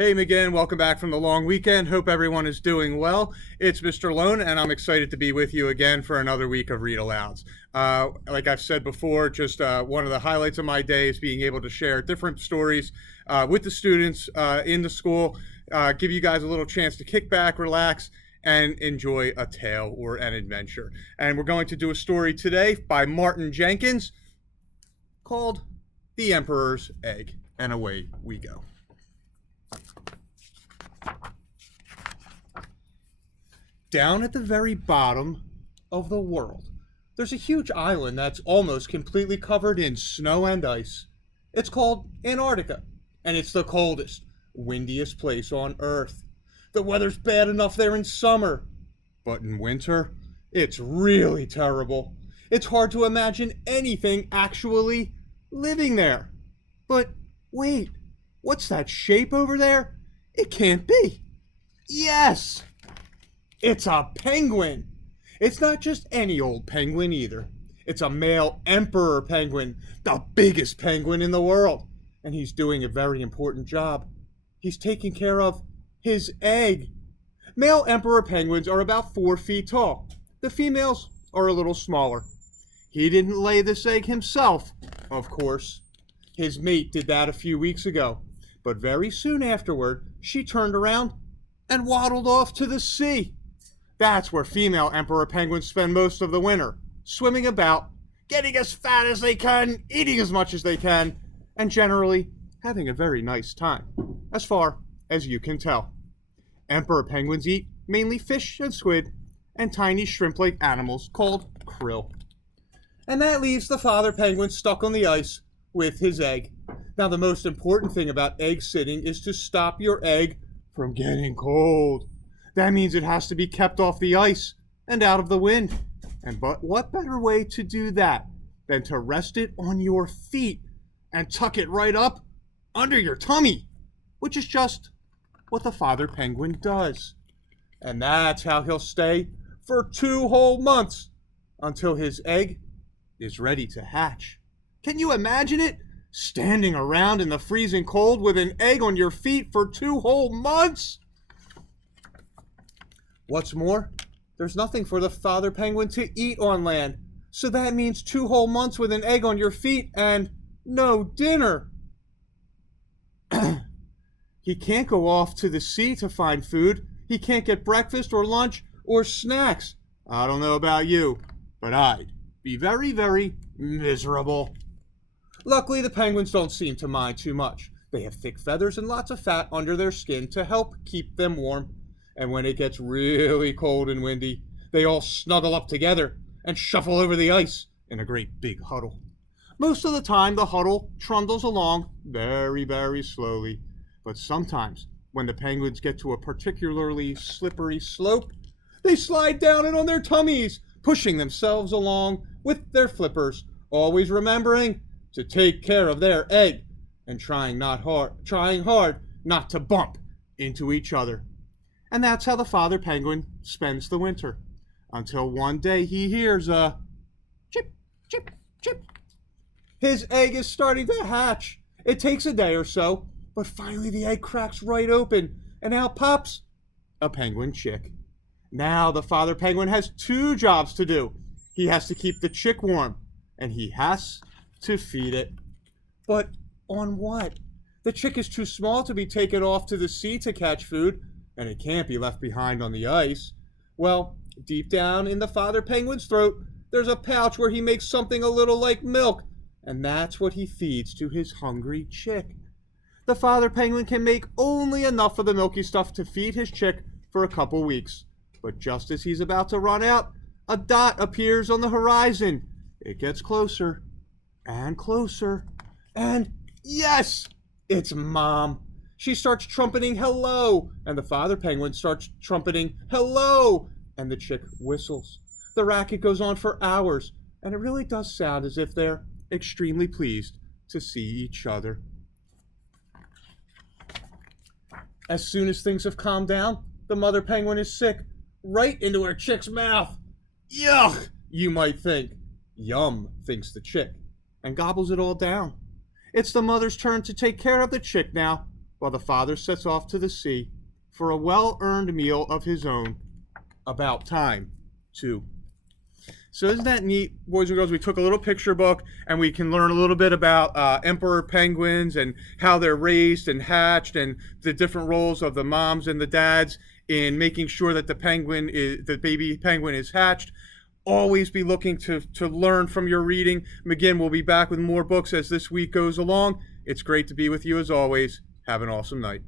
Hey again, welcome back from the long weekend. Hope everyone is doing well. It's Mr. Lohn, and I'm excited to be with you again for another week of Read Alouds. Like I've said before, just one of the highlights of my day is being able to share different stories with the students in the school, give you guys a little chance to kick back, relax, and enjoy a tale or an adventure. And we're going to do a story today by Martin Jenkins called The Emperor's Egg. And away we go. Down at the very bottom of the world, there's a huge island that's almost completely covered in snow and ice. It's called Antarctica, and it's the coldest, windiest place on Earth. The weather's bad enough there in summer, but in winter, it's really terrible. It's hard to imagine anything actually living there. But wait, what's that shape over there? It can't be. Yes! It's a penguin. It's not just any old penguin either. It's a male emperor penguin, the biggest penguin in the world. And he's doing a very important job. He's taking care of his egg. Male emperor penguins are about 4 feet tall. The females are a little smaller. He didn't lay this egg himself, of course. His mate did that a few weeks ago. But very soon afterward, she turned around and waddled off to the sea. That's where female emperor penguins spend most of the winter, swimming about, getting as fat as they can, eating as much as they can, and generally having a very nice time, as far as you can tell. Emperor penguins eat mainly fish and squid and tiny shrimp-like animals called krill. And that leaves the father penguin stuck on the ice with his egg. Now, the most important thing about egg sitting is to stop your egg from getting cold. That means it has to be kept off the ice and out of the wind. But what better way to do that than to rest it on your feet and tuck it right up under your tummy, which is just what the father penguin does. And that's how he'll stay for 2 whole months until his egg is ready to hatch. Can you imagine it? Standing around in the freezing cold with an egg on your feet for 2 whole months? What's more, there's nothing for the father penguin to eat on land. So that means 2 whole months with an egg on your feet and no dinner. He can't go off to the sea to find food. He can't get breakfast or lunch or snacks. I don't know about you, but I'd be very, very miserable. Luckily, the penguins don't seem to mind too much. They have thick feathers and lots of fat under their skin to help keep them warm. And when it gets really cold and windy, they all snuggle up together and shuffle over the ice in a great big huddle. Most of the time, the huddle trundles along very, very slowly. But sometimes, when the penguins get to a particularly slippery slope, they slide down it on their tummies, pushing themselves along with their flippers, always remembering to take care of their egg and trying hard not to bump into each other. And that's how the father penguin spends the winter, until one day he hears a chip, chip, chip. His egg is starting to hatch. It takes a day or so, but finally the egg cracks right open, and out pops a penguin chick. Now the father penguin has 2 jobs to do. He has to keep the chick warm, and he has to feed it. But on what? The chick is too small to be taken off to the sea to catch food, and it can't be left behind on the ice. Well, deep down in the father penguin's throat, there's a pouch where he makes something a little like milk, and that's what he feeds to his hungry chick. The father penguin can make only enough of the milky stuff to feed his chick for a couple weeks. But just as he's about to run out, a dot appears on the horizon. It gets closer and closer, and yes, it's Mom. She starts trumpeting hello, and the father penguin starts trumpeting hello, and the chick whistles. The racket goes on for hours, and it really does sound as if they're extremely pleased to see each other. As soon as things have calmed down, the mother penguin is sick, right into her chick's mouth. Yuck, you might think. Yum, thinks the chick, and gobbles it all down. It's the mother's turn to take care of the chick now, while the father sets off to the sea for a well-earned meal of his own. About time, too. So isn't that neat, boys and girls? We took a little picture book and we can learn a little bit about emperor penguins and how they're raised and hatched and the different roles of the moms and the dads in making sure that the baby penguin is hatched. Always be looking to learn from your reading. McGinn will be back with more books as this week goes along. It's great to be with you as always. Have an awesome night.